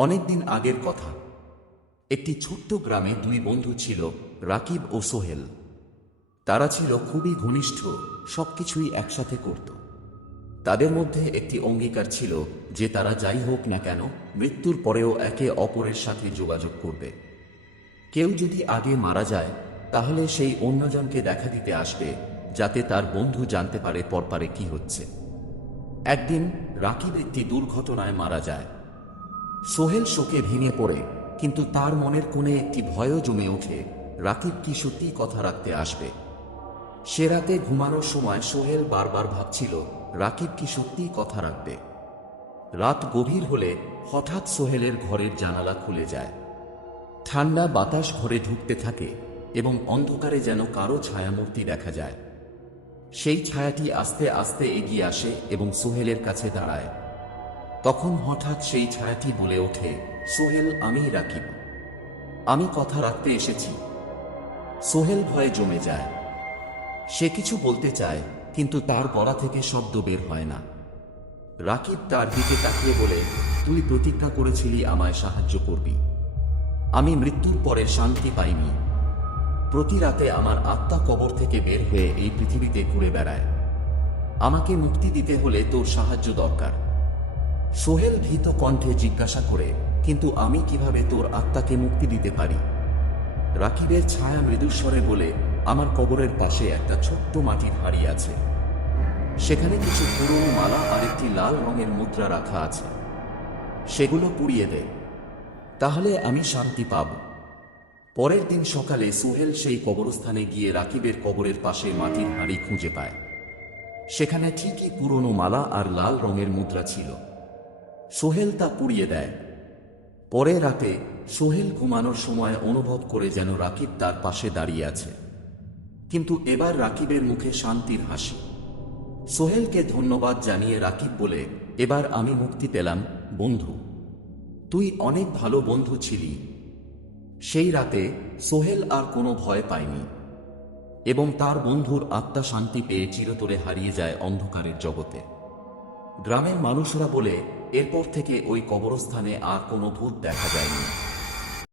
অনেকদিন আগের কথা। একটি ছোট্ট গ্রামে দুই বন্ধু ছিল, রাকিব ও সোহেল। তারা ছিল খুবই ঘনিষ্ঠ, সবকিছুই একসাথে করত। তাদের মধ্যে একটি অঙ্গীকার ছিল যে তারা যাই হোক না কেন, মৃত্যুর পরেও একে অপরের সাথে যোগাযোগ করবে। কেউ যদি আগে মারা যায়, তাহলে সেই অন্যজনকে দেখা দিতে আসবে, যাতে তার বন্ধু জানতে পারে পরপারে কি হচ্ছে। একদিন রাকিব একটি দুর্ঘটনায় মারা যায়। সোহেল শোকে ভেঙে পড়ে, কিন্তু তার মনের কোণে একটি ভয়ও জমে ওঠে, রাকিব কি সত্যি কথা রাখতে আসবে? সে রাতে ঘুমানোর সময় সোহেল বারবার ভাবছিল, রাকিব কি সত্যিই কথা রাখবে? রাত গভীর হলে হঠাৎ সোহেলের ঘরের জানালা খুলে যায়। ঠান্ডা বাতাস ঘরে ঢুকতে থাকে এবং অন্ধকারে যেন কারও ছায়ামূর্তি দেখা যায়। সেই ছায়াটি আস্তে আস্তে এগিয়ে আসে এবং সোহেলের কাছে দাঁড়ায়। তখন হঠাৎ সেই ছায়াটি বলে ওঠে, সোহেল, আমি রাকিব। আমি কথা রাখতে এসেছি। সোহেল ভয়ে জমে যায়। সে কিছু বলতে চায়, কিন্তু তার গলা থেকে শব্দ বের হয় না। রাকিব তার দিকে তাকিয়ে বলে, তুই প্রতিজ্ঞা করেছিলি আমায় সাহায্য করবি। আমি মৃত্যুর পরে শান্তি পাইনি। প্রতি রাতে আমার আত্মা কবর থেকে বের হয়ে এই পৃথিবীতে ঘুরে বেড়ায়। আমাকে মুক্তি দিতে হলে তোর সাহায্য দরকার। সোহেল ভীত কণ্ঠে জিজ্ঞাসা করে, কিন্তু আমি কীভাবে তোর আত্মাকে মুক্তি দিতে পারি? রাকিবের ছায়া মৃদুস্বরে বলে, আমার কবরের পাশে একটা ছোট্ট মাটির হাড়ি আছে। সেখানে কিছু পুরনো মালা আর একটি লাল রঙের মুদ্রা রাখা আছে। সেগুলো পুড়িয়ে দে। তাহলে আমি শান্তি পাব। পরের দিন সকালে সোহেল সেই কবরস্থানে গিয়ে রাকিবের কবরের পাশে মাটির হাঁড়ি খুঁজে পায়। সেখানে ঠিকই পুরনো মালা আর লাল রঙের মুদ্রা ছিল। সোহেল তা পুড়িয়ে দেয়। পরে রাতে সোহেল ঘুমানোর সময় অনুভব করে যেন রাকিব তার পাশে দাঁড়িয়ে আছে। কিন্তু এবার রাকিবের মুখে শান্তির হাসি। সোহেলকে ধন্যবাদ জানিয়ে রাকিব বলে, এবার আমি মুক্তি পেলাম, বন্ধু। তুই অনেক ভালো বন্ধু ছিলি। সেই রাতে সোহেল আর কোনো ভয় পায়নি। এবং তার বন্ধুর আত্মা শান্তি পেয়ে চিরতরে হারিয়ে যায় অন্ধকারের জগতে। গ্রামের মানুষরা বলে এরপর থেকে ওই কবরস্থানে আর কোনো ভূত দেখা যায়নি।